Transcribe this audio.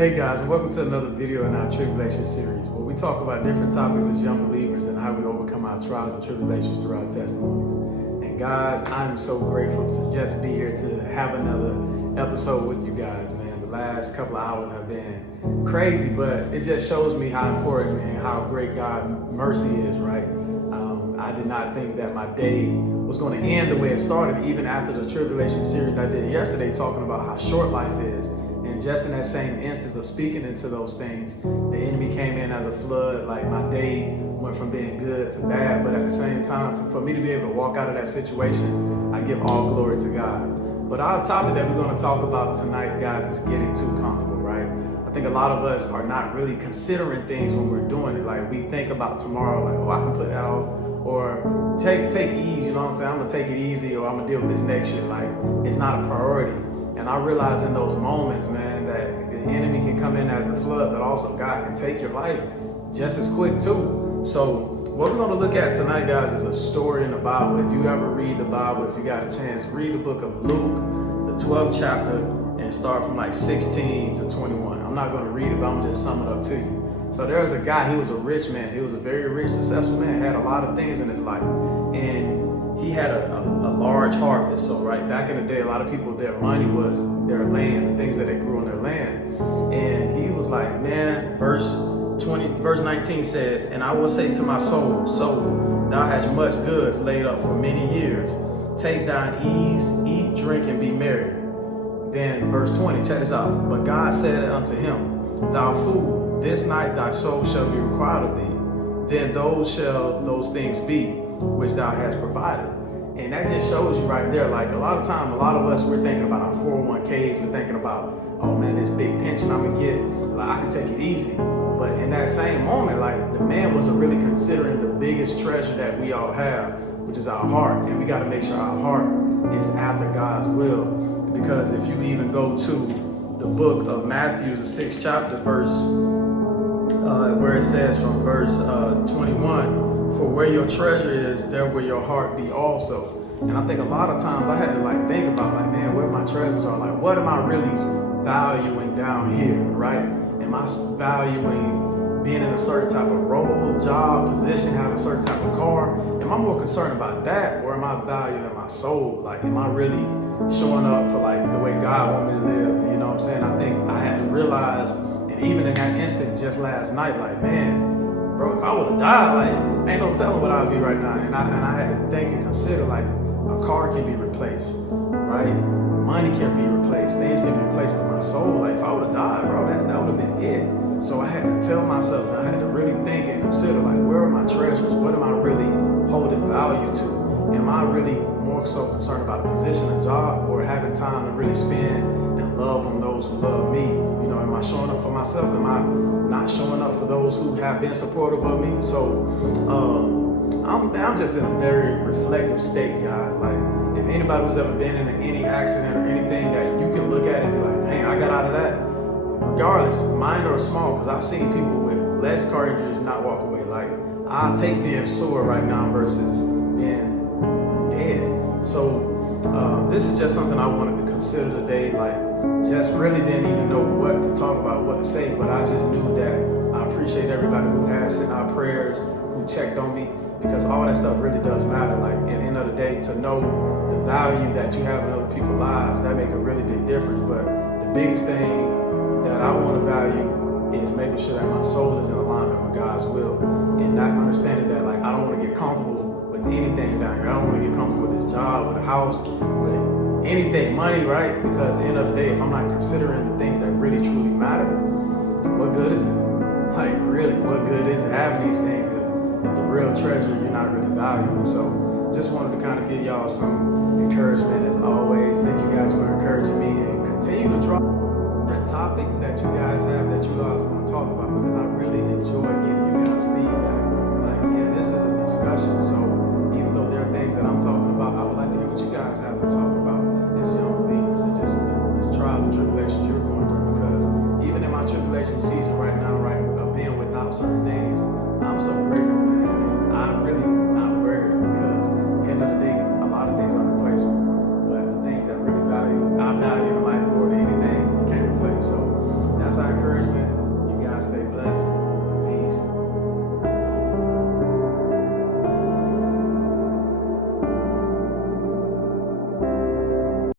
Hey guys, and welcome to another video in our Tribulation series, where we talk about different topics as young believers and how we overcome our trials and tribulations through our testimonies. And guys, I'm so grateful to just be here to have another episode with you guys, man. The last couple of hours have been crazy, but it just shows me how important and how great God's mercy is, right? I did not think that my day was going to end the way it started, even after the Tribulation series I did yesterday, talking about how short life is. And just in that same instance of speaking into those things, the enemy came in as a flood. Like, my day went from being good to bad, but at the same time, for me to be able to walk out of that situation, I give all glory to God. But our topic that we're going to talk about tonight, guys, is getting too comfortable, right? I think a lot of us are not really considering things when we're doing it. Like, we think about tomorrow, like, oh, I can put that off, or take it easy, you know what I'm saying? I'm gonna take it easy, or I'm gonna deal with this next shit. Like, it's not a priority. And I realize in those moments, man, that the enemy can come in as the flood, but also God can take your life just as quick too. So what we're going to look at tonight, guys, is a story in the Bible. If you ever read the Bible, if you got a chance, read the book of Luke, the 12th chapter, and start from like 16 to 21. I'm not going to read it, but I'm just sum it up to you. So there was a guy, he was a rich man. He was a very rich, successful man, had a lot of things in his life. And he had a large harvest. So right back in the day, a lot of people, their money was their land, the things that they grew on their land. And he was like, man, verse 19 says, "And I will say to my soul, soul, thou hast much goods laid up for many years. Take thine ease, eat, drink, and be merry." Then verse 20, check this out. "But God said unto him, Thou fool, this night thy soul shall be required of thee. Then those shall those things be which thou hast provided." And that just shows you right there, like, a lot of time, a lot of us, we're thinking about our 401ks, we're thinking about, oh man, this big pension I'm gonna get, like, I can take it easy. But in that same moment, like, the man wasn't really considering the biggest treasure that we all have, which is our heart. And we gotta make sure our heart is after God's will. Because if you even go to the book of Matthew, the 6th chapter, verse, where it says from verse 21, "For where your treasure is, there will your heart be also." And I think a lot of times I had to like think about, like, man, where my treasures are. Like, what am I really valuing down here, right? Am I valuing being in a certain type of role, job, position, having a certain type of car? Am I more concerned about that, or am I valuing my soul? Like, am I really showing up for like the way God wants me to live? You know what I'm saying? I think I had to realize, and even in that instant just last night, like, man, bro, if I would have died, like, ain't no telling what I'd be right now. And I had to think and consider, like, a car can be replaced, right? Money can be replaced. Things can be replaced, but my soul, like, if I would have died, bro, that would have been it. So I had to tell myself, and I had to really think and consider, like, where are my treasures? What am I really holding value to? Am I really more so concerned about a position, a job, or having time to really spend and love on those who love me? You know, am I showing up for myself? Am I not showing up for those who have been supportive of me? So I'm just in a very reflective state, guys. Like, if anybody who's ever been in any accident or anything that you can look at and be like, dang, I got out of that, regardless, minor or small, because I've seen people with less car injuries not walk away. Like, I'll take being sore right now versus being dead. So this is just something I wanted to consider today. Like, just really didn't even know what to talk about, what to say, but I just knew that I appreciate everybody who has sent out prayers, who checked on me, because all that stuff really does matter. Like, at the end of the day, to know the value that you have in other people's lives, that make a really big difference. But the biggest thing that I want to value is making sure that my soul is in alignment with God's will, and not understanding that, like, I don't want to get comfortable with anything down here. I don't want to get comfortable with this job, with a house, with anything, money, right? Because at the end of the day, if I'm not considering the things that really truly matter, what good is it? Like, really, what good is it having these things if the real treasure you're not really valuing? So just wanted to kind of give y'all some encouragement as always. Thank you guys for encouraging me, and continue to drop different topics that you guys have that you guys want to talk about, because I really enjoy getting you guys feedback. Like, again, this is a discussion, so even though there are things that I'm talking about, I would like to hear what you guys have to talk about as young believers, and just this trials and tribulations you're going through. Because even in my tribulation season,